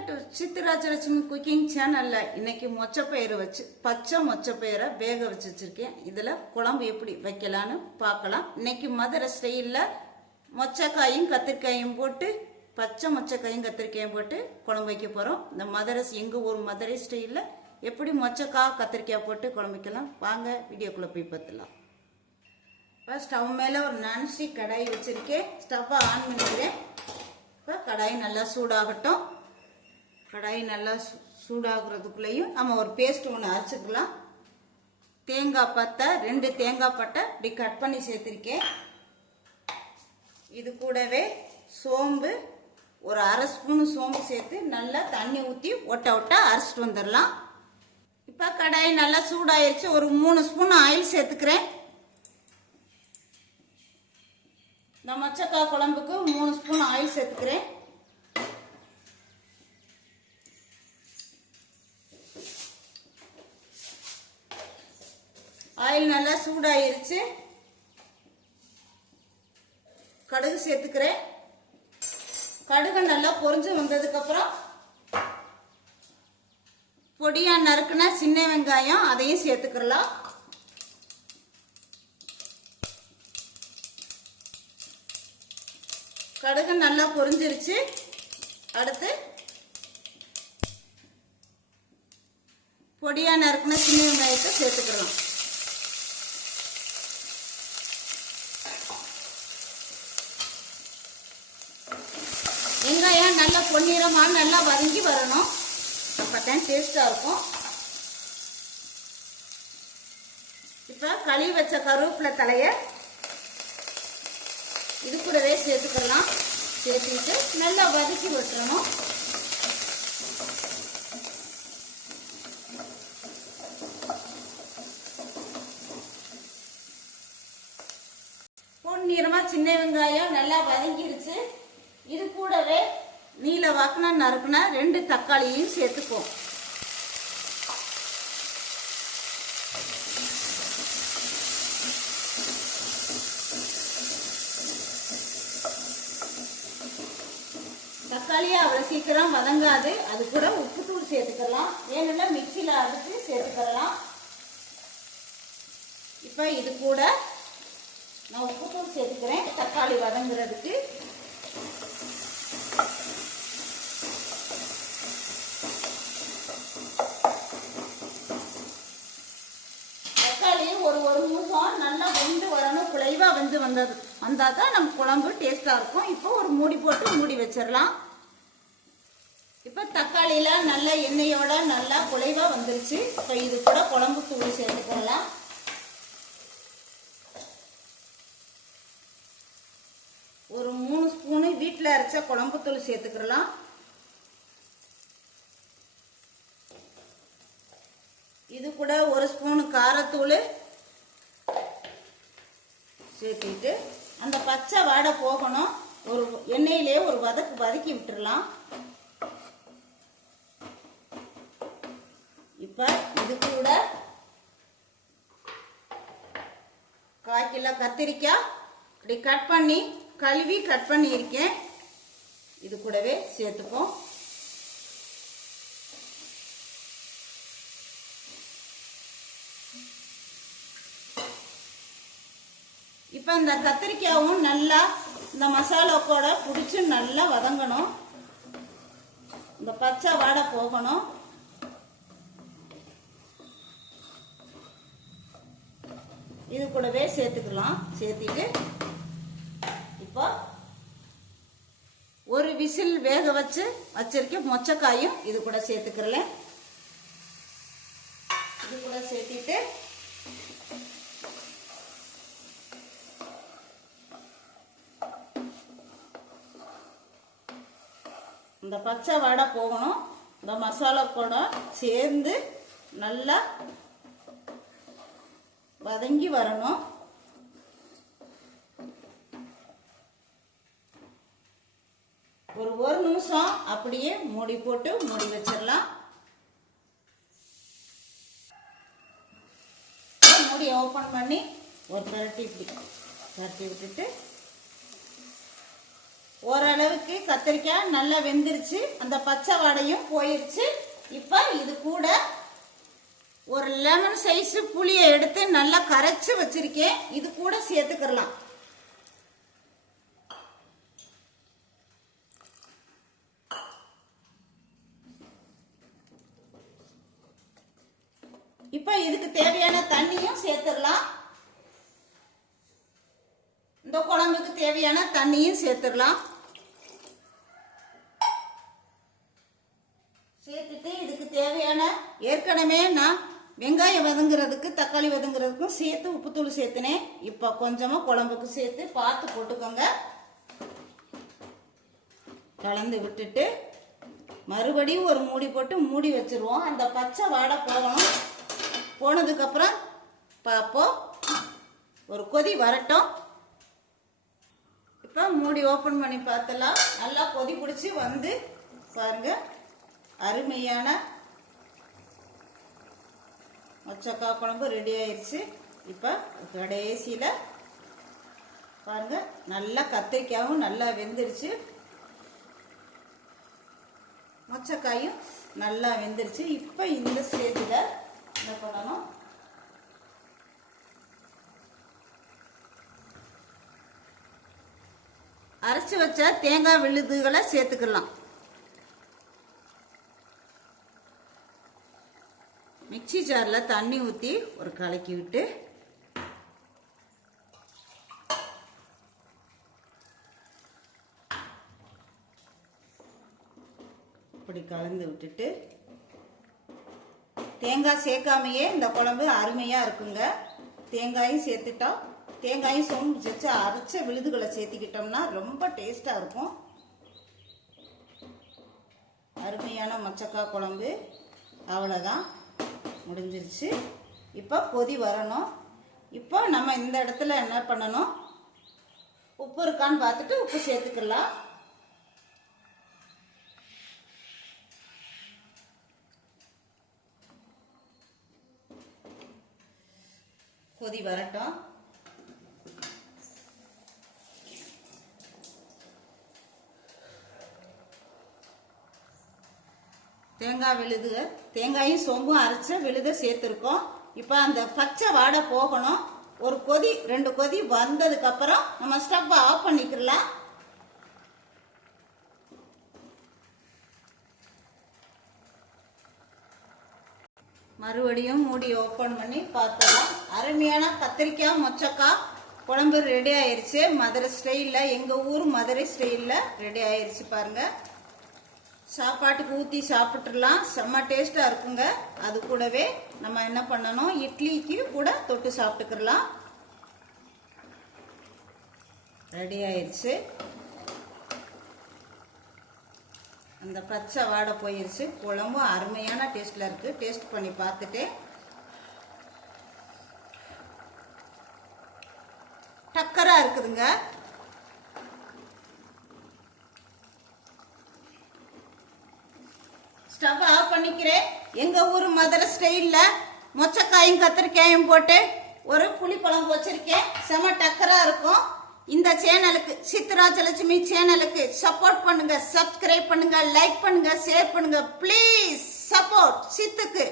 Welcome to சித்திராஜலட்சுமி cooking சேனல்ல இன்னைக்கு மொச்சப்பயிறு வச்சு பச்சை மொச்சப்பயிரை வேக வச்சு வச்சிருக்கேன். இதுல குழம்பு எப்படி வைக்கலான்னு பார்க்கலாம். இன்னைக்கு மதுரை ஸ்டைல்ல மொச்சக்காயும் கத்திரிக்காயும் போட்டு பச்சை மொச்சக்காயும் கத்திரிக்காயும் போட்டு குழம்பு வைக்க போறோம். இந்த மதுரை எங்க ஊர் மதுரை ஸ்டைல்ல எப்படி மொச்சக்காய் கத்திரிக்காய் போட்டு குழம்பு வைக்கலாம் வாங்க வீடியோக்குள்ள போய் பார்த்துலாம். இப்போ ஸ்டவ் மேல ஒரு நான்ஸ்டிக் கடாய் வச்சிருக்கேன். ஸ்டவ்வை ஆன் பண்ணிக்கிறேன். இப்போ கடாய் நல்லா சூடாகட்டும். கடாய் நல்லா சூடாகிறதுக்குள்ளேயும் நம்ம ஒரு பேஸ்ட் ஒன்று அரைச்சிக்கலாம். தேங்காய் பத்தை 2 தேங்காய் பட்டை இப்படி கட் பண்ணி சேர்த்துருக்கேன். இது கூடவே சோம்பு ஒரு 1/2 ஸ்பூன் சோம்பு சேர்த்து நல்லா தண்ணி ஊற்றி ஒட்ட அரைச்சிட்டு வந்துடலாம். இப்போ கடாய் நல்லா சூடாயிருச்சு. ஒரு 3 ஸ்பூன் ஆயில் சேர்த்துக்கிறேன். இந்த மொச்சக்காய் குழம்புக்கு 3 ஸ்பூன் ஆயில் சேர்த்துக்கிறேன். ஆயில் நல்லா சூடாயிருச்சு. கடுகு சேர்த்துக்கிறேன். கடுகு நல்லா பொரிஞ்சு வந்ததுக்கு அப்புறம் பொடியா நறுக்குனா சின்ன வெங்காயம் அதையும் சேர்த்துக்கலாம். கடுகு நல்லா பொரிஞ்சிருச்சு. அடுத்து பொடியா நறுக்குனா சின்ன வெங்காயத்தை சேர்த்துக்கிறோம். வெங்காயம் நல்லா பொன்னிறமா நல்லா வதங்கி வரணும். அப்பதான் டேஸ்டா இருக்கும். இப்ப கழுவி வச்ச கருவேப்பிலை தலைய இது கூடவே சேர்த்துக்கலாம். சேர்த்துட்டு நல்லா வதக்கி விட்டுறணும். பொன்னிறமா சின்ன வெங்காயம் நல்லா வதங்கிருச்சு. இது கூடவே நீல வாக்குனா நறுக்குனா 2 தக்காளியும் சேர்த்துப்போம். தக்காளியை அவ்வளவு சீக்கிரம் வதங்காது. அது கூட உப்புத்தூள் சேர்த்துக்கலாம். வேணும்னா மிக்சியில அடிச்சு சேர்த்துக்கலாம். இப்ப இது கூட நான் உப்புத்தூள் சேர்த்துக்கிறேன் தக்காளி வதங்குறதுக்கு. ஒரு நிமிஷம் நல்லா வெந்து வரணும். குழைவா வெந்து வந்தாதான் நம்ம குழம்பு டேஸ்டா இருக்கும். இப்போ ஒரு மூடி போட்டு மூடி வச்சிடலாம். இப்ப தக்காளியில நல்லா எண்ணெயோட நல்லா குழைவா வந்துருச்சு. இப்ப இது கூட குழம்பு தூள் சேர்த்துக்கலாம். ஒரு 3 ஸ்பூனு வீட்டில் அரைச்ச குழம்பு தூள் சேர்த்துக்கலாம். இது கூட 1 ஸ்பூன் காரத்தூள் சேர்த்துட்டு அந்த பச்சை வாடை போகணும். ஒரு எண்ணெயிலே ஒரு வதக்கி விட்டுறலாம். இப்ப இது கூட 1/4 கிலோ கத்திரிக்காய் இப்படி கழுவி கட் பண்ணி இருக்கேன். இது கூடவே சேர்த்துப்போம். இப்ப இந்த கத்திரிக்காயும் நல்லா இந்த மசாலா கூட பிடிச்சு நல்லா வதங்கணும். இந்த பச்சை வாடை போகணும். இது கூடவே சேர்த்துக்கலாம். சேர்த்துட்டு இப்போ ஒரு விசில் வேக வச்சிருக்க மொச்சக்காயும் இது கூட சேர்த்துக்கிறேன். இது கூட சேர்த்துட்டு இந்த பச்சை வாடை போகணும். இந்த மசாலா கூட சேர்ந்து நல்லா வதங்கி வரணும். ஒரு நிமிஷம் அப்படியே மூடி போட்டு மூடி வச்சிடலாம். மூடியை ஓப்பன் பண்ணி ஒரு பரட்டி விட்டுட்டு ஓரளவுக்கு கத்திரிக்காய் நல்லா வெந்துருச்சு, அந்த பச்சை வாடையும் போயிருச்சு. இப்போ இது கூட ஒரு லெமன் சைஸ் புளியை எடுத்து நல்லா கரைச்சி வச்சிருக்கேன், இது கூட சேர்த்துக்கலாம். இப்போ இதுக்கு தேவையான தண்ணியும் சேர்த்துடலாம். இந்த குழம்புக்கு தேவையான தண்ணியும் சேர்த்துடலாம். சேர்த்துட்டு இதுக்கு தேவையான ஏற்கனவே நான் வெங்காயம் வதங்குறதுக்கு தக்காளி வதங்குறதுக்கும் சேர்த்து உப்புத்தூள் சேர்த்துனேன். இப்போ கொஞ்சமாக குழம்புக்கு சேர்த்து பார்த்து போட்டுக்கோங்க. கலந்து விட்டுட்டு மறுபடியும் ஒரு மூடி போட்டு மூடி வச்சிருவோம். அந்த பச்சை வாடை போகணும். போனதுக்கப்புறம் பார்ப்போம். ஒரு கொதி வரட்டும். இப்போ மூடி ஓப்பன் பண்ணி பார்த்தலாம். நல்லா கொதி பிடிச்சி வந்து பாருங்க, அருமையான மொச்சக்காய் குழம்பு ரெடி ஆயிடுச்சு. இப்போ கடைசியில் பாருங்க, நல்லா கத்திரிக்காயும் நல்லா வெந்துருச்சு, மொச்சக்காயும் நல்லா வெந்துருச்சு. இப்போ இந்த ஸ்டேஜில் என்ன பண்ணணும், அரைச்சி வச்ச தேங்காய் விழுதுகளை சேர்த்துக்கலாம். மிக்சி ஜாரில் தண்ணி ஊற்றி ஒரு கலக்கி விட்டு இப்படி கலந்து விட்டுட்டு, தேங்காய் சேர்க்காமையே இந்த குழம்பு அருமையாக இருக்குங்க. தேங்காயும் சேர்த்துட்டோம், தேங்காயும் சோம்பு சேர்த்து அரைச்ச விழுதுகளை சேர்த்துக்கிட்டோம்னா ரொம்ப டேஸ்டாக இருக்கும். அருமையான மொச்சக்காய் குழம்பு அவ்வளோதான், முடிஞ்சிருச்சு. இப்போ கொதி வரணும். இப்போ நம்ம இந்த இடத்துல என்ன பண்ணணும், உப்பு இருக்கான்னு பார்த்துட்டு உப்பு சேர்த்துக்கலாம். கொதி வரட்டும். தேங்காய் விழுது, தேங்காயும் சோம்பும் அரைச்ச விழுதை சேர்த்துருக்கோம். இப்போ அந்த பச்சை வாடை போகணும். ஒரு கொதி 2 கொதி வந்ததுக்கு அப்புறம் நம்ம ஸ்டவ் ஆஃப் பண்ணிக்கலாம். மறுபடியும் மூடி ஓப்பன் பண்ணி பார்த்தலாம். அருமையான கத்திரிக்காய் மொச்சக்காய் குழம்பு ரெடி ஆயிடுச்சு. மதுரை ஸ்டைலில், எங்கள் ஊர் மதுரை ஸ்டைலில் ரெடி ஆயிடுச்சு பாருங்க. சாப்பாட்டுக்கு ஊற்றி சாப்பிட்டுலாம், செம்ம டேஸ்டாக இருக்குங்க. அது கூடவே நம்ம என்ன பண்ணணும், இட்லிக்கு கூட தொட்டு சாப்பிட்டுக்கலாம். ரெடி ஆயிடுச்சு. அந்த பச்சை வாடை போயிடுச்சு. குழம்பும் அருமையான டேஸ்டில் இருக்குது. டேஸ்ட் பண்ணி பார்த்துட்டு டக்கராக இருக்குதுங்க. ஸ்டவ் ஆஃப் பண்ணிக்கிறேன். எங்கள் ஊர் மதுரை ஸ்டைலில் மொச்சக்காயும் கத்திரிக்காயும் போட்டு ஒரு புளி குழம்பு வச்சுருக்கேன். செம டக்கராக இருக்கும். இந்த சேனலுக்கு, சித்ராஜலட்சுமி சேனலுக்கு சப்போர்ட் பண்ணுங்க, சப்ஸ்கிரைப் பண்ணுங்க, லைக் பண்ணுங்க, ஷேர் பண்ணுங்க. Please support சித்துக்கு.